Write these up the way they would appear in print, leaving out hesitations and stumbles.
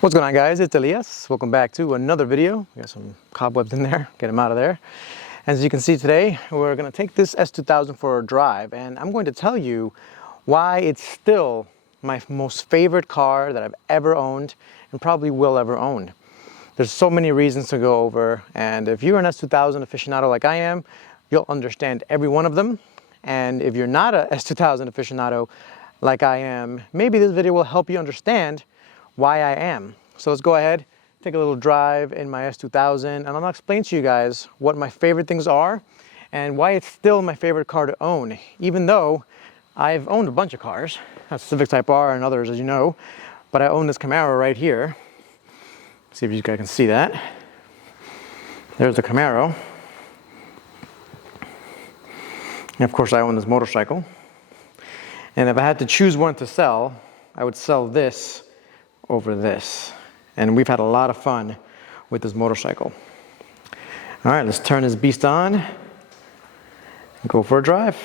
What's going on, guys? It's Elias. Welcome back to another video. We got some cobwebs in there. Get them out of there. As you can see today, we're going to take this S2000 for a drive, and I'm going to tell you why it's still my most favorite car that I've ever owned and probably will ever own. There's so many reasons to go over, and if you're an S2000 aficionado like I am, you'll understand every one of them. And if you're not a S2000 aficionado like I am, maybe this video will help you understand why I am. So let's go ahead, take a little drive in my S2000, and I'm gonna explain to you guys what my favorite things are and why it's still my favorite car to own, even though I've owned a bunch of cars, a Civic Type R and others, as you know, but I own this Camaro right here. See if you guys can see that. There's the Camaro. And of course I own this motorcycle. And if I had to choose one to sell, I would sell this over this. And we've had a lot of fun with this motorcycle. All right, let's turn this beast on and go for a drive.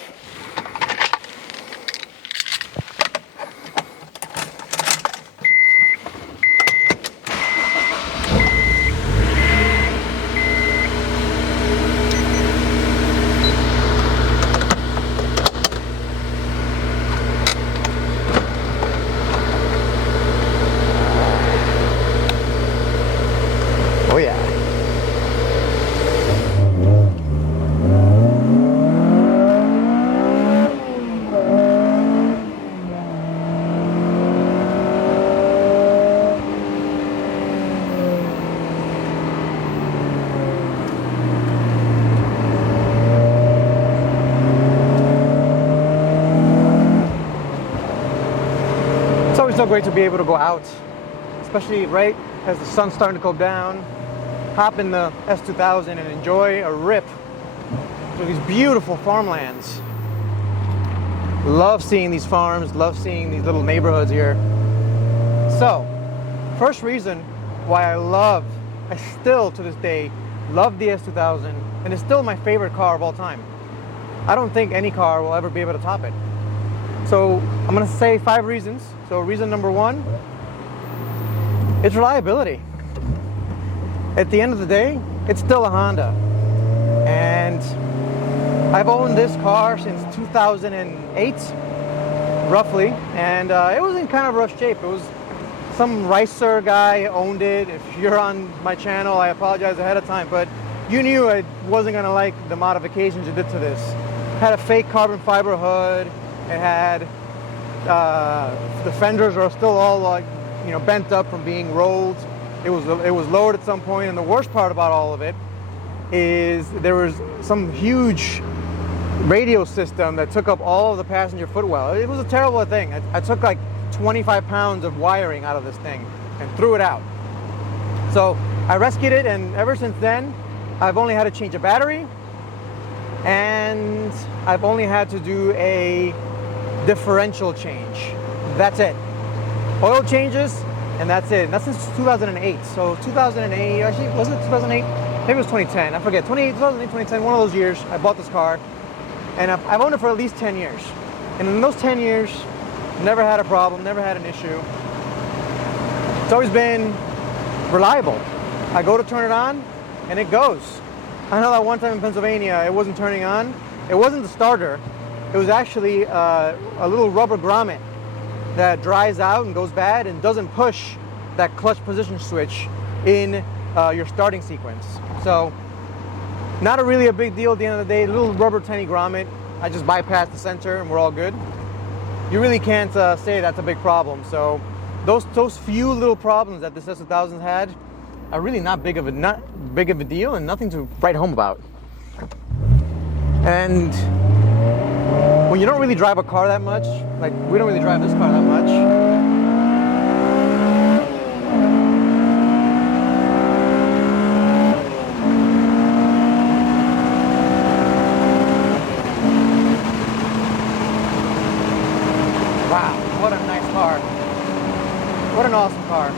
Oh yeah. It's always so great to be able to go out, especially right as the sun's starting to go down. Hop in the S2000 and enjoy a rip through these beautiful farmlands. Love seeing these farms, love seeing these little neighborhoods here. So, first reason why I still to this day love the S2000, and it's still my favorite car of all time. I don't think any car will ever be able to top it. So, I'm gonna say 5 reasons. So, reason number 1, it's reliability. At the end of the day, it's still a Honda. And I've owned this car since 2008, roughly. And it was in kind of rough shape. It was some ricer guy owned it. If you're on my channel, I apologize ahead of time, but you knew I wasn't gonna like the modifications you did to this. It had a fake carbon fiber hood. It had, the fenders are still all like, bent up from being rolled. It was lowered at some point, and the worst part about all of it is there was some huge radio system that took up all of the passenger footwell. It was a terrible thing. I took like 25 pounds of wiring out of this thing and threw it out. So I rescued it, and ever since then, I've only had to change a battery, and I've only had to do a differential change. That's it. Oil changes, and that's it. And that's since 2008. So 2008, actually, was it 2008? Maybe it was 2010. I forget. 2008, 2010, one of those years, I bought this car. And I've owned it for at least 10 years. And in those 10 years, never had a problem, never had an issue. It's always been reliable. I go to turn it on, and it goes. I know that one time in Pennsylvania, it wasn't turning on. It wasn't the starter. It was actually a little rubber grommet that dries out and goes bad and doesn't push that clutch position switch in your starting sequence. So, not really a big deal at the end of the day. A little rubber tiny grommet. I just bypass the sensor and we're all good. You really can't say that's a big problem. So, those few little problems that this S2000 had are really not big of a deal and nothing to write home about. And when you don't really drive a car that much, like we don't really drive this car that much, wow, what a nice car. What an awesome car.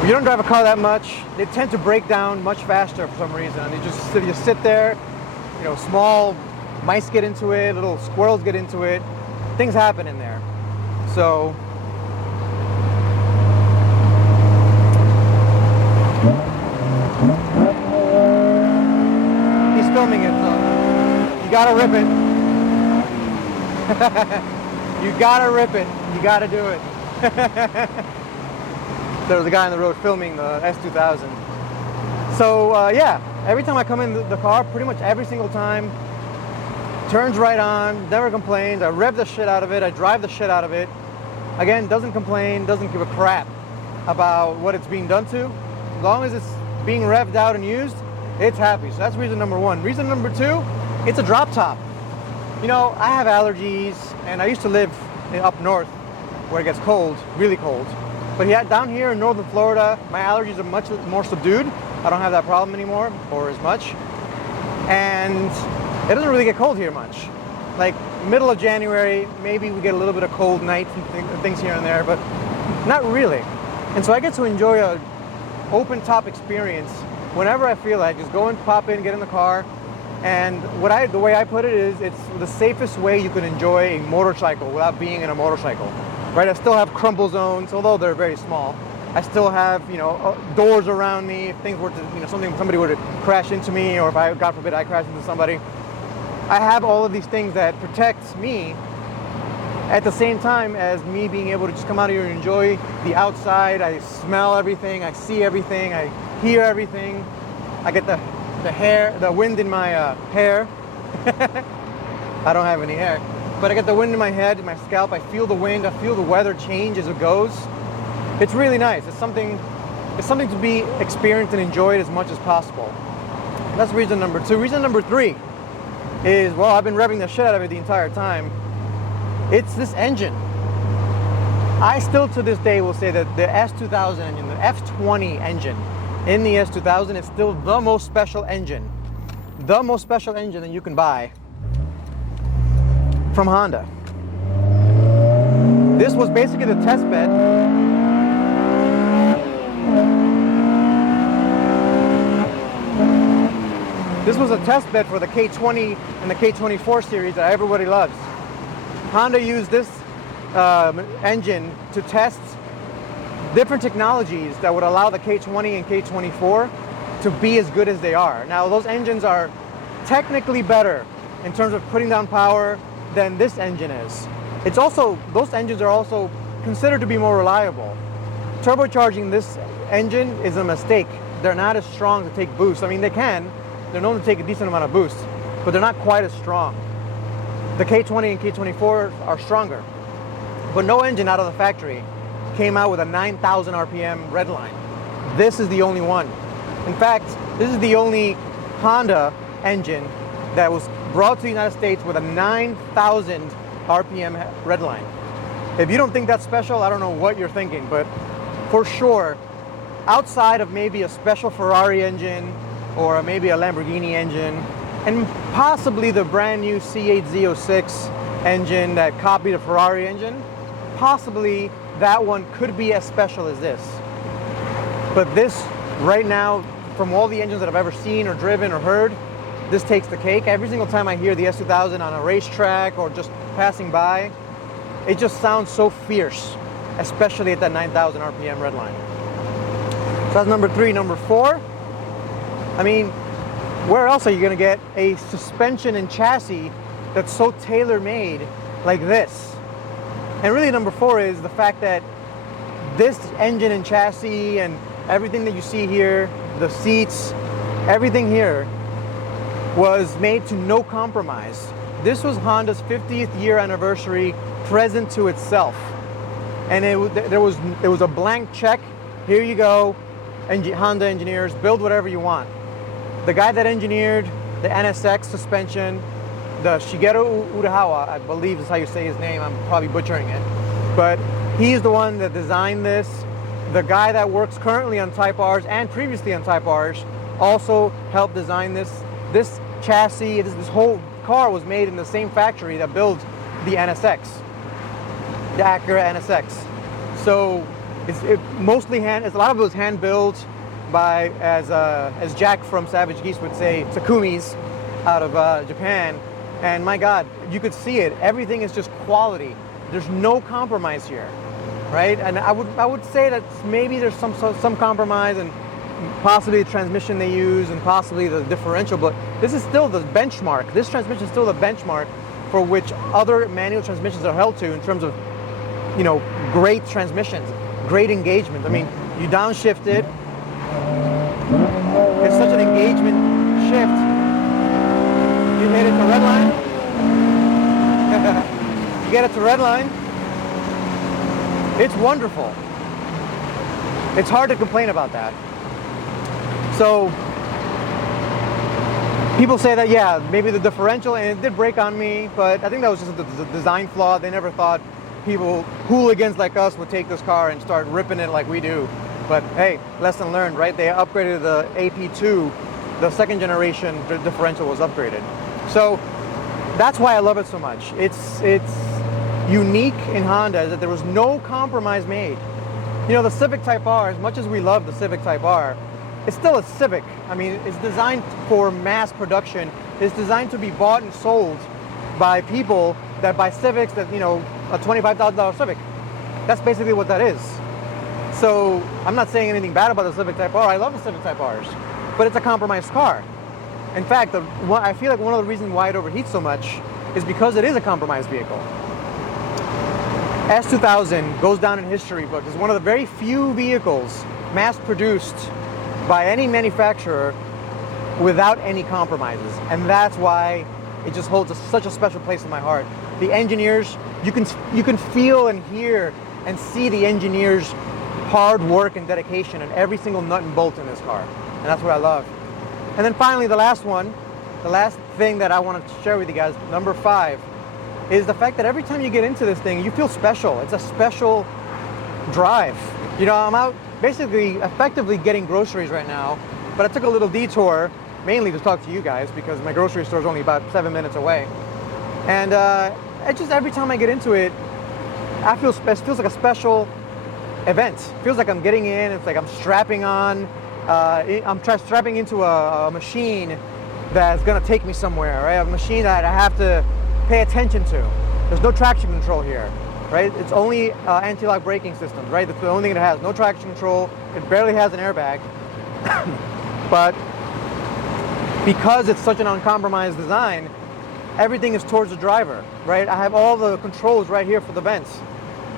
When you don't drive a car that much, they tend to break down much faster for some reason. And you sit there, small mice get into it, little squirrels get into it. Things happen in there. So filming it, so you gotta rip it. You gotta rip it. You gotta do it. There was a guy on the road filming the S2000. So yeah, every time I come in the car, pretty much every single time, turns right on, never complains. I rev the shit out of it. I drive the shit out of it. Again, doesn't complain, doesn't give a crap about what it's being done to. As long as it's being revved out and used, it's happy. So that's reason number one. Reason number two, it's a drop top. You know, I have allergies, and I used to live up north where it gets cold, really cold. But yeah, down here in northern Florida, my allergies are much more subdued. I don't have that problem anymore, or as much. And it doesn't really get cold here much. Like middle of January, maybe we get a little bit of cold nights and things here and there, but not really. And so I get to enjoy a open top experience whenever I feel like. Just go and pop in, get in the car. And the way I put it is, it's the safest way you can enjoy a motorcycle without being in a motorcycle, right? I still have crumple zones, although they're very small. I still have, you know, doors around me. If things were to, you know, somebody were to crash into me, or if I, God forbid, I crash into somebody. I have all of these things that protect me at the same time as me being able to just come out here and enjoy the outside. I smell everything, I see everything, I hear everything. I get the wind in my hair. I don't have any hair, but I get the wind in my head, in my scalp. I feel the wind, I feel the weather change as it goes. It's really nice. It's something to be experienced and enjoyed as much as possible. That's reason number two. Reason number three is, well, I've been revving the shit out of it the entire time. It's this engine. I still to this day will say that the S2000 engine, the F20 engine in the S2000 is still the most special engine. The most special engine that you can buy from Honda. This was basically the test bed. This was a test bed for the K20 and the K24 series that everybody loves. Honda used this engine to test different technologies that would allow the K20 and K24 to be as good as they are. Now, those engines are technically better in terms of putting down power than this engine is. It's also, those engines are also considered to be more reliable. Turbocharging this engine is a mistake. They're not as strong to take boost. I mean, they're known to take a decent amount of boost, but they're not quite as strong. The K20 and K24 are stronger, but no engine out of the factory came out with a 9,000 RPM redline. This is the only one. In fact, this is the only Honda engine that was brought to the United States with a 9,000 RPM redline. If you don't think that's special, I don't know what you're thinking, but for sure, outside of maybe a special Ferrari engine or maybe a Lamborghini engine, and possibly the brand new C8 Z06 engine that copied a Ferrari engine, possibly that one could be as special as this. But this, right now, from all the engines that I've ever seen or driven or heard, this takes the cake. Every single time I hear the S2000 on a racetrack or just passing by, it just sounds so fierce, especially at that 9,000 RPM redline. So that's number three. Number four, I mean, where else are you gonna get a suspension and chassis that's so tailor-made like this? And really number four is the fact that this engine and chassis and everything that you see here, the seats, everything here was made to no compromise. This was Honda's 50th year anniversary present to itself. And there was a blank check. Here you go, Honda engineers, build whatever you want. The guy that engineered the NSX suspension, the Shigeru Urahawa, I believe is how you say his name, I'm probably butchering it, but he's the one that designed this. The guy that works currently on Type Rs and previously on Type Rs also helped design this. This chassis, this whole car was made in the same factory that builds the NSX, the Acura NSX. So it's mostly a lot of it was hand built by, as Jack from Savage Geese would say, Takumis out of Japan. And my God, you could see it. Everything is just quality. There's no compromise here, right? And I would say that maybe there's some compromise in possibly the transmission they use and possibly the differential, but this is still the benchmark. This transmission is still the benchmark for which other manual transmissions are held to in terms of, you know, great transmissions, great engagement. I mean, you downshift it, it's such an engagement shift. You hit it to red line, you get it to red line, it's wonderful. It's hard to complain about that. So people say that, yeah, maybe the differential, and it did break on me, but I think that was just a design flaw. They never thought people, hooligans like us, would take this car and start ripping it like we do. But hey, lesson learned, right? They upgraded the AP2, the second generation differential was upgraded. So that's why I love it so much. It's unique in Honda is that there was no compromise made. You know, the Civic Type R, as much as we love the Civic Type R, it's still a Civic. I mean, it's designed for mass production. It's designed to be bought and sold by people that buy Civics that, you know, a $25,000 Civic. That's basically what that is. So I'm not saying anything bad about the Civic Type R. I love the Civic Type Rs, but it's a compromised car. In fact, I feel like one of the reasons why it overheats so much is because it is a compromised vehicle. S2000 goes down in history books as one of the very few vehicles mass-produced by any manufacturer without any compromises, and that's why it just holds such a special place in my heart. The engineers, you can feel and hear and see the engineers' hard work and dedication in every single nut and bolt in this car, and that's what I love. And then finally, the last thing that I want to share with you guys, number 5, is the fact that every time you get into this thing, you feel special. It's a special drive. You know, I'm out basically effectively getting groceries right now, but I took a little detour mainly to talk to you guys because my grocery store is only about 7 minutes away. And it just, every time I get into it, it feels like a special event. It feels like I'm getting in, it's like I'm strapping on, strapping into a machine that's gonna take me somewhere, right? A machine that I have to pay attention to. There's no traction control here, right? It's only anti-lock braking systems, right? That's the only thing it has. No traction control. It barely has an airbag. But because it's such an uncompromised design, everything is towards the driver, right? I have all the controls right here for the vents.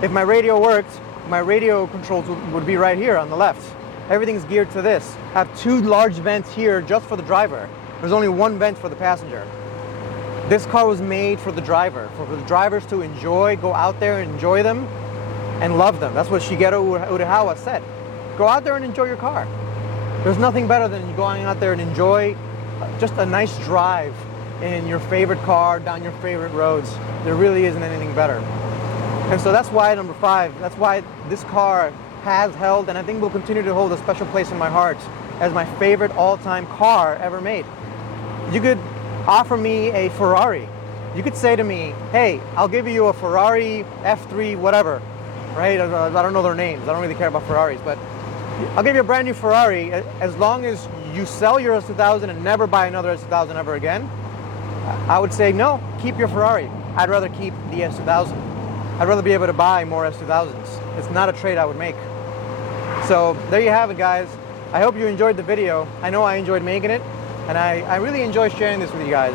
If my radio worked, my radio controls would be right here on the left. Everything's geared to this. I have 2 large vents here just for the driver. There's only 1 vent for the passenger. This car was made for the driver, for the drivers to enjoy, go out there and enjoy them and love them. That's what Shigeru Uehawa said. Go out there and enjoy your car. There's nothing better than going out there and enjoy just a nice drive in your favorite car, down your favorite roads. There really isn't anything better. And so that's why number 5, that's why this car has held, and I think will continue to hold a special place in my heart as my favorite all-time car ever made. You could offer me a Ferrari. You could say to me, hey, I'll give you a Ferrari F3 whatever, right? I don't know their names. I don't really care about Ferraris, but I'll give you a brand new Ferrari as long as you sell your S2000 and never buy another S2000 ever again. I would say, no, keep your Ferrari. I'd rather keep the S2000. I'd rather be able to buy more S2000s. It's not a trade I would make. So there you have it, guys. I hope you enjoyed the video. I know I enjoyed making it, and I really enjoy sharing this with you guys.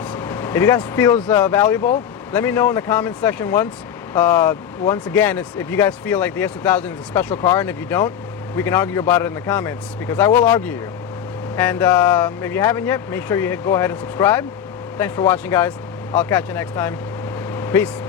If you guys feel it's valuable, let me know in the comments section once again, if you guys feel like the S2000 is a special car, and if you don't, we can argue about it in the comments, because I will argue you. And if you haven't yet, make sure you go ahead and subscribe. Thanks for watching, guys. I'll catch you next time. Peace.